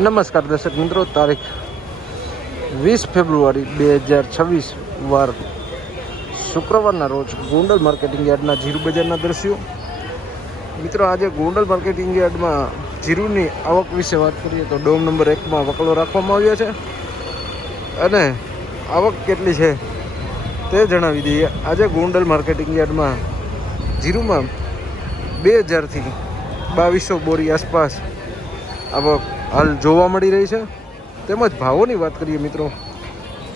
નમસ્કાર દર્શક મિત્રો, તારીખ 20 ફેબ્રુઆરી 2026 વાર શુક્રવારના રોજ ગોંડલ માર્કેટિંગ યાર્ડના જીરું બજારના દ્રશ્યો. મિત્રો, આજે ગોંડલ માર્કેટિંગ યાર્ડમાં જીરુની આવક વિશે વાત કરીએ તો ડોમ નંબર 1માં વકલો રાખવામાં આવ્યા છે અને આવક કેટલી છે તે જણાવી દઈએ. આજે ગોંડલ માર્કેટિંગ યાર્ડમાં જીરુમાં 2000થી 2200 બોરી આસપાસ આવક હાલ જોવા મળી રહી છે. તેમજ ભાવોની વાત કરીએ મિત્રો,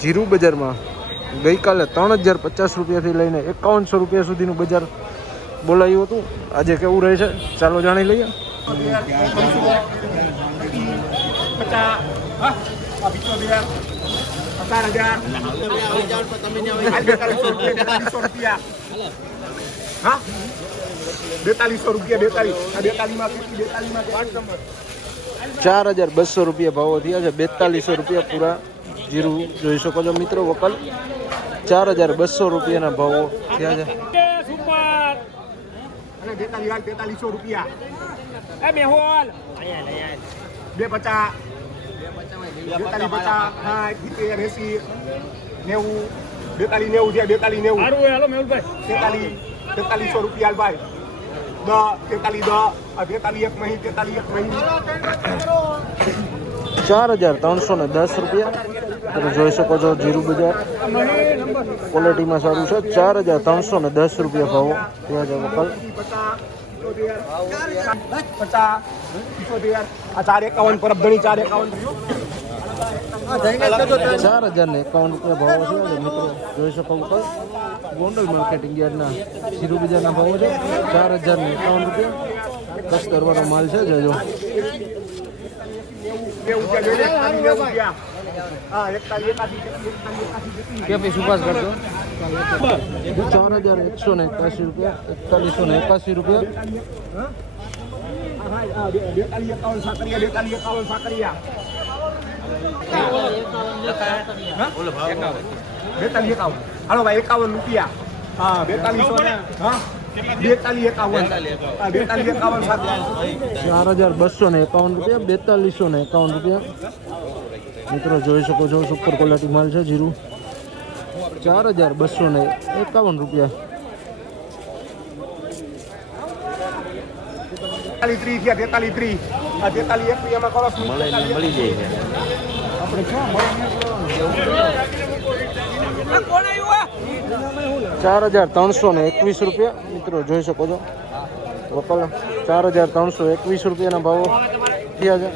જીરું બજારમાં ગઈકાલે 3050 રૂપિયાથી લઈને 5100 રૂપિયા સુધીનું બજાર બોલાયું હતું. આજે કેવું રહે છે ચાલો જાણી લઈએ. ₹4200 રૂપિયા ભાવો થયા છે. 4200 રૂપિયા પૂરા જીરું જોઈ શકો છો મિત્રો. વકલ 4200 રૂપિયાના ભાવો થયા છે. 4200 રૂપિયા. એ મેહોલ 250 42 4300 રૂપિયા ભાઈ. 4310 રૂપિયા તમે જોઈ શકો છો. જીરું બજાર ક્વોલિટીમાં સારું છે. 4310 રૂપિયા ભાવો થયા છે. વકલ 451 પરબધણી 4051 રૂપિયા ભાવો છે મિત્રો. જોઈ શકો વકલ ગોંડલ માર્કેટિંગ યાર્ડના જીરું બજારના ભાવો છે. 4051 રૂપિયા કસ્તરવાળો માલ છે. જોજો સુપાસ કરતો 4181 રૂપિયા 4181 રૂપિયા. 4251 હાલો ભાઈ 51 રૂપિયા. હા 4200 હા 4251 રૂપિયા. મિત્રો જોઈ શકો છો સુપર ક્વોલિટી માલ છે જીરું. 4251 રૂપિયા. 43 મળી જાય છે. આપણે ક્યાં મળે 4321 રૂપિયા. મિત્રો જોઈ શકો છો વકલ 4321 રૂપિયાના ભાવો થયા છે.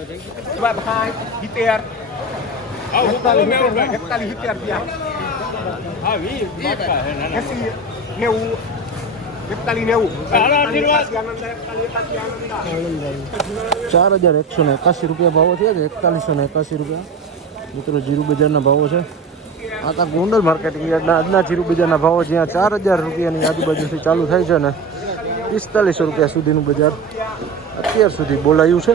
4181 રૂપિયા ભાવો થયા છે. 4181 રૂપિયા મિત્રો જીરું બજારના ભાવો છે. આ ગોંડલ માર્કેટિંગ યાર્ડના આજના જીરું બજારના ભાવો જ્યાં 4000 રૂપિયાની આજુબાજુથી ચાલુ થાય છે ને 4500 રૂપિયા સુધીનું બજાર અત્યાર સુધી બોલાયું છે.